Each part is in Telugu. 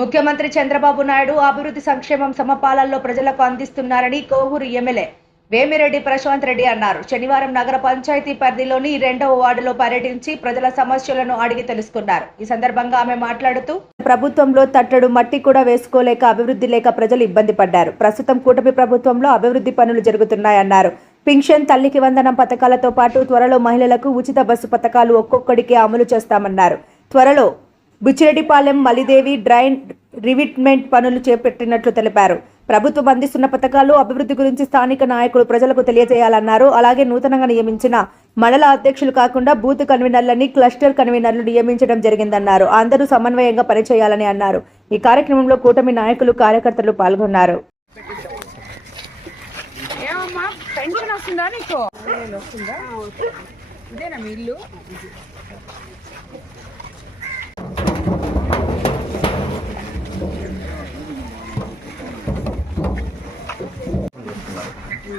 ముఖ్యమంత్రి చంద్రబాబు నాయుడు అభివృద్ధి సంక్షేమం సమపాలనలో ప్రజలకు అందిస్తున్నారని కోవూరు ఎమ్మెల్యే వేమిరెడ్డి ప్రశాంత్ రెడ్డి అన్నారు. శనివారం నగర పంచాయతీ పరిధిలోని రెండవ వార్డులో పర్యటించి ప్రజల సమస్యలను అడిగి తెలుసుకున్నారు. ఈ సందర్భంగా ఆమె మాట్లాడుతూ ప్రభుత్వంలో తట్టడు మట్టి కూడా వేసుకోలేక అభివృద్ధి లేక ప్రజలు ఇబ్బంది పడ్డారు. ప్రస్తుతం కూటమి ప్రభుత్వంలో అభివృద్ధి పనులు జరుగుతున్నాయన్నారు. పింఛన్ తల్లికి వందనం పథకాలతో పాటు త్వరలో మహిళలకు ఉచిత బస్సు పథకాలు ఒక్కొక్కడికి అమలు చేస్తామన్నారు. త్వరలో బుచ్చిరెడ్డిపాలెం మలిదేవి డ్రైన్ రివిట్మెంట్ పనులు చేపట్టినట్లు తెలిపారు. ప్రభుత్వం అందిస్తున్న పథకాలు అభివృద్ధి గురించి స్థానిక నాయకులు ప్రజలకు తెలియజేయాలన్నారు. అలాగే నూతనంగా నియమించిన మండల అధ్యక్షులు కాకుండా బూత్ కన్వీనర్లని క్లస్టర్ కన్వీనర్లు నియమించడం జరిగిందన్నారు. అందరూ సమన్వయంగా పనిచేయాలని అన్నారు. ఈ కార్యక్రమంలో కూటమి నాయకులు కార్యకర్తలు పాల్గొన్నారు. ఇదేనా మీ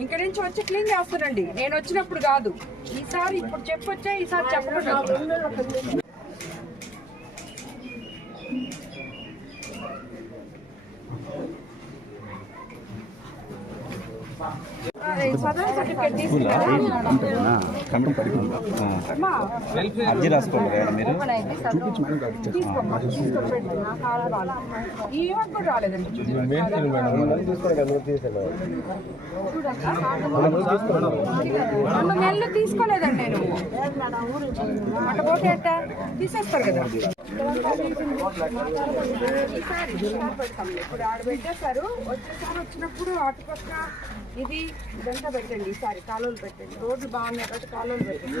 ఇంక నుంచి వచ్చి క్లీన్ చేస్తానండి. నేను వచ్చినప్పుడు కాదు. ఈసారి ఇప్పుడు చెప్పొచ్చా? ఈసారి చెప్పకుండా రాలేదు ఈ అర్జీ రాసుకోండి రాలేదండి రెండు నెలలు తీసుకోలేదండి నేను అట్ట పోతే తీసేస్తారు కదా ఇప్పుడు ఆడ పెట్టేస్తారు వచ్చేసారి వచ్చినప్పుడు అటుపక్క ఇది ఇదంతా పెట్టండి ఈసారి కాలువలు పెట్టండి రోడ్లు బాగున్నాయి కాబట్టి కాలువలు పెట్టండి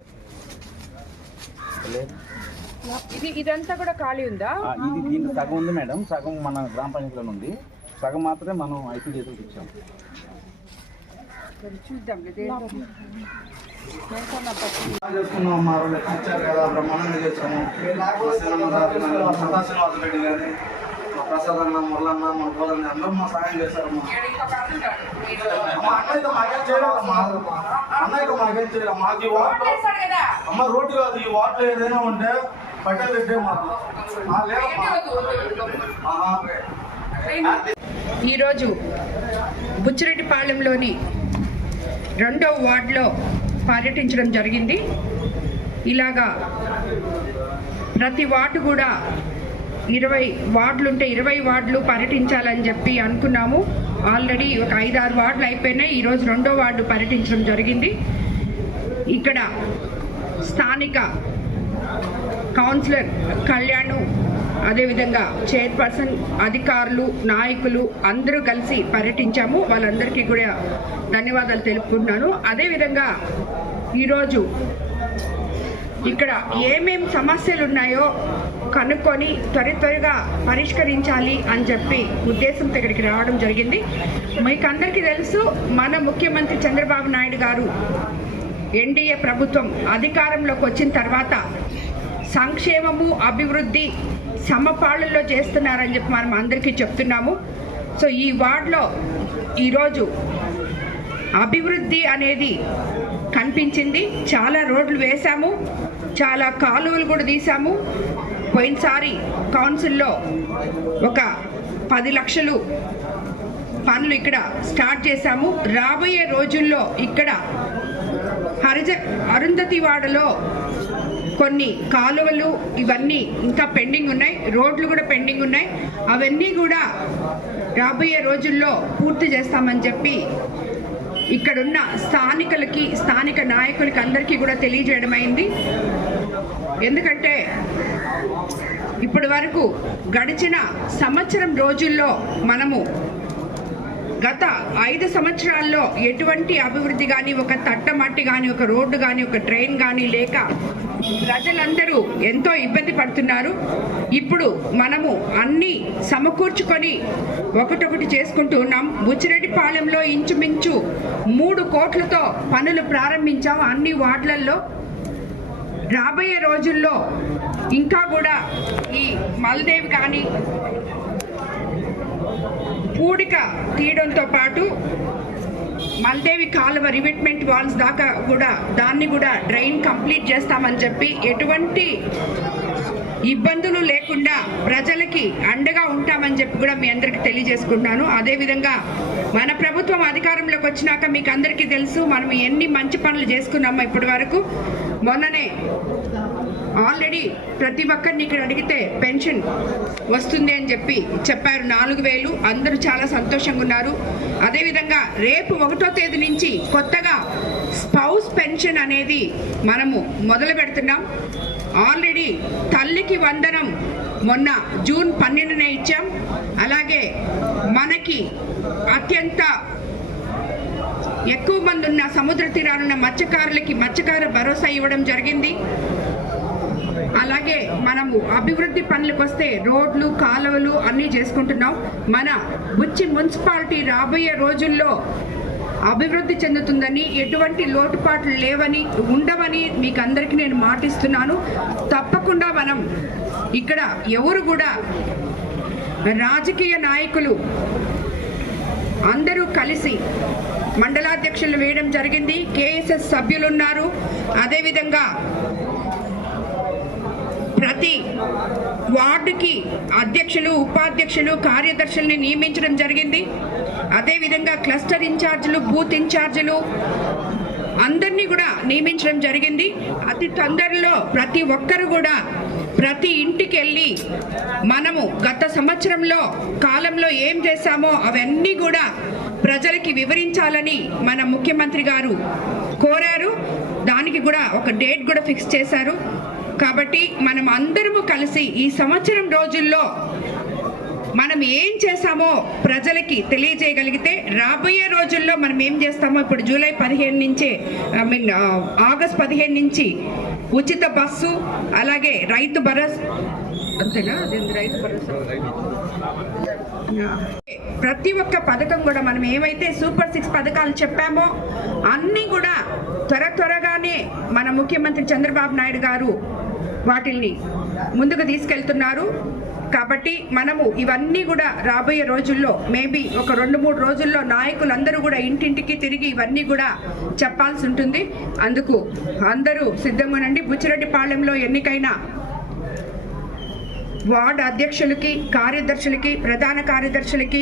ఇది ఇదంతా కూడా ఖాళీ ఉందా ఇది దీంట్లో సగం ఉంది మేడం సగం మన గ్రామ పంచాయతీలో ఉంది సగం మాత్రమే మనం ఐసీ చేతులకు ఇచ్చాం చూద్దాం చేసుకున్నాం మా వాళ్ళు ఇచ్చారు కదా బ్రహ్మాండంగా చేసాము సదాశివాస రెడ్డి గారి మా ప్రసాద్ అన్న మురళన్న మన పోలని అందరూ మా సాయం చేశారమ్మా. అమ్మ అన్నయ్యతో మాకేం చేయలేదమ్మా అన్నయ్యతో మాకేం చేయలేదు మాకు ఈ వార్డు అమ్మ రోడ్డు కాదు ఈ వార్డులో ఏదైనా ఉంటే పట్టేది పెట్టే మాకు ఈరోజు బుచ్చిరెడ్డిపాలెంలోని రెండవ వార్డులో పర్యటించడం జరిగింది. ఇలాగా ప్రతి వార్డు కూడా ఇరవై వార్డులు ఉంటే ఇరవై వార్డులు పర్యటించాలని చెప్పి అనుకున్నాము. ఆల్రెడీ ఒక ఐదారు వార్డులు అయిపోయినాయి. ఈరోజు రెండో వార్డు పర్యటించడం జరిగింది. ఇక్కడ స్థానిక కౌన్సిలర్ కళ్యాణ్ అదేవిధంగా చైర్పర్సన్ అధికారులు నాయకులు అందరూ కలిసి పర్యటించాము. వాళ్ళందరికీ కూడా ధన్యవాదాలు తెలుపుకుంటున్నాను. అదేవిధంగా ఈరోజు ఇక్కడ ఏమేమి సమస్యలు ఉన్నాయో కనుక్కొని త్వర త్వరగా పరిష్కరించాలి అని చెప్పి ఉద్దేశంతో ఇక్కడికి రావడం జరిగింది. మీకు అందరికీ తెలుసు మన ముఖ్యమంత్రి చంద్రబాబు నాయుడు గారు ఎన్డీఏ ప్రభుత్వం అధికారంలోకి వచ్చిన తర్వాత సంక్షేమము అభివృద్ధి సమపాళ్ళల్లో చేస్తున్నారని చెప్పి మనం అందరికీ చెప్తున్నాము. సో ఈ వార్డులో ఈరోజు అభివృద్ధి అనేది కనిపించింది. చాలా రోడ్లు వేశాము. చాలా కాలువలు కూడా తీసాము పోయినసారి కౌన్సిల్లో ఒక పది లక్షలు పనులు ఇక్కడ స్టార్ట్ చేశాము. రాబోయే రోజుల్లో ఇక్కడ హరిజ అరుంధతివాడలో కొన్ని కాలువలు ఇవన్నీ ఇంకా పెండింగ్ ఉన్నాయి. రోడ్లు కూడా పెండింగ్ ఉన్నాయి. అవన్నీ కూడా రాబోయే రోజుల్లో పూర్తి చేస్తామని చెప్పి ఇక్కడున్న స్థానికులకి స్థానిక నాయకులకి అందరికీ కూడా తెలియజేయడం అయింది ఎందుకంటే ఇప్పటి వరకు గడిచిన సంవత్సరం రోజుల్లో మనము గత ఐదు సంవత్సరాల్లో ఎటువంటి అభివృద్ధి కానీ ఒక తట్టమట్టి కానీ ఒక రోడ్డు కానీ ఒక ట్రైన్ కానీ లేక ప్రజలందరూ ఎంతో ఇబ్బంది పడుతున్నారు. ఇప్పుడు మనము అన్నీ సమకూర్చుకొని ఒకటొకటి చేసుకుంటూ ఉన్నాం. బుచ్చిరెడ్డిపాలెంలో ఇంచుమించు మూడు కోట్లతో పనులు ప్రారంభించాం. అన్ని వార్డులలో రాబోయే రోజుల్లో ఇంకా కూడా ఈ మల్దేవి కానీ పూడిక తీయడంతో పాటు మల్దేవి కాలువ రివిట్మెంట్ వాల్స్ దాకా కూడా దాన్ని కూడా డ్రైన్ కంప్లీట్ చేస్తామని చెప్పి ఎటువంటి ఇబ్బందులు లేకుండా ప్రజలకి అండగా ఉంటామని చెప్పి కూడా మీ అందరికి తెలియజేసుకుంటున్నాను. అదేవిధంగా మన ప్రభుత్వం అధికారంలోకి వచ్చినాక మీకు అందరికీ తెలుసు మనం ఎన్ని మంచి పనులు చేసుకున్నామో ఇప్పటి వరకు. మొన్ననే ఆల్రెడీ ప్రతి ఒక్కరిని ఇక్కడ అడిగితే పెన్షన్ వస్తుంది అని చెప్పి చెప్పారు. నాలుగు వేలు. అందరూ చాలా సంతోషంగా ఉన్నారు. అదేవిధంగా రేపు ఒకటో తేదీ నుంచి కొత్తగా స్పౌస్ పెన్షన్ అనేది మనము మొదలు పెడుతున్నాం. ఆల్రెడీ తల్లికి వందనం మొన్న జూన్ పన్నెండునే ఇచ్చాం. అలాగే మనకి అత్యంత ఎక్కువ మంది ఉన్న సముద్ర తీరాలున్న మత్స్యకారులకి మత్స్యకార భరోసా ఇవ్వడం జరిగింది. అలాగే మనము అభివృద్ధి పనులకు వస్తే రోడ్లు కాలువలు అన్నీ చేసుకుంటున్నాం. మన బుచ్చి మున్సిపాలిటీ రాబోయే రోజుల్లో అభివృద్ధి చెందుతుందని ఎటువంటి లోటుపాట్లు లేవని ఉండవని మీకు అందరికీ నేను మాటిస్తున్నాను. తప్పకుండా మనం ఇక్కడ ఎవరు కూడా రాజకీయ నాయకులు అందరూ కలిసి మండలాధ్యక్షులు వేయడం జరిగింది. కేఎస్ఎస్ సభ్యులున్నారు. అదేవిధంగా ప్రతి వార్డుకి అధ్యక్షులు ఉపాధ్యక్షులు కార్యదర్శుల్ని నియమించడం జరిగింది. అదేవిధంగా క్లస్టర్ ఇన్ఛార్జీలు బూత్ ఇన్ఛార్జీలు అందరినీ కూడా నియమించడం జరిగింది. అతి తొందరలో ప్రతి ఒక్కరు కూడా ప్రతి ఇంటికి వెళ్ళి మనము గత సంవత్సరంలో కాలంలో ఏం చేశామో అవన్నీ కూడా ప్రజలకి వివరించాలని మన ముఖ్యమంత్రి గారు కోరారు. దానికి కూడా ఒక డేట్ కూడా ఫిక్స్ చేశారు. కాబట్టి మనం అందరము కలిసి ఈ సంవత్సరం రోజుల్లో మనం ఏం చేసామో ప్రజలకి తెలియజేయగలిగితే రాబోయే రోజుల్లో మనం ఏం చేస్తామో ఇప్పుడు జూలై పదిహేను నుంచే ఐ మీన్ ఆగస్ట్ పదిహేను నుంచి ఉచిత బస్సు అలాగే రైతు భరోసా అంతేనా? రైతు భరోసా? ప్రతి ఒక్క పథకం కూడా మనం ఏమైతే సూపర్ సిక్స్ పథకాలు చెప్పామో అన్నీ కూడా త్వర త్వరగానే మన ముఖ్యమంత్రి చంద్రబాబు నాయుడు గారు వాటిల్ని ముందుకు తీసుకెళ్తున్నారు. కాబట్టి మనము ఇవన్నీ కూడా రాబోయే రోజుల్లో మేబీ ఒక రెండు మూడు రోజుల్లో నాయకులందరూ కూడా ఇంటింటికి తిరిగి ఇవన్నీ కూడా చెప్పాల్సి ఉంటుంది. అందుకు అందరూ సిద్ధంగా బుచ్చిరెడ్డిపాళెంలో ఎన్నికైన వార్డు అధ్యక్షులకి కార్యదర్శులకి ప్రధాన కార్యదర్శులకి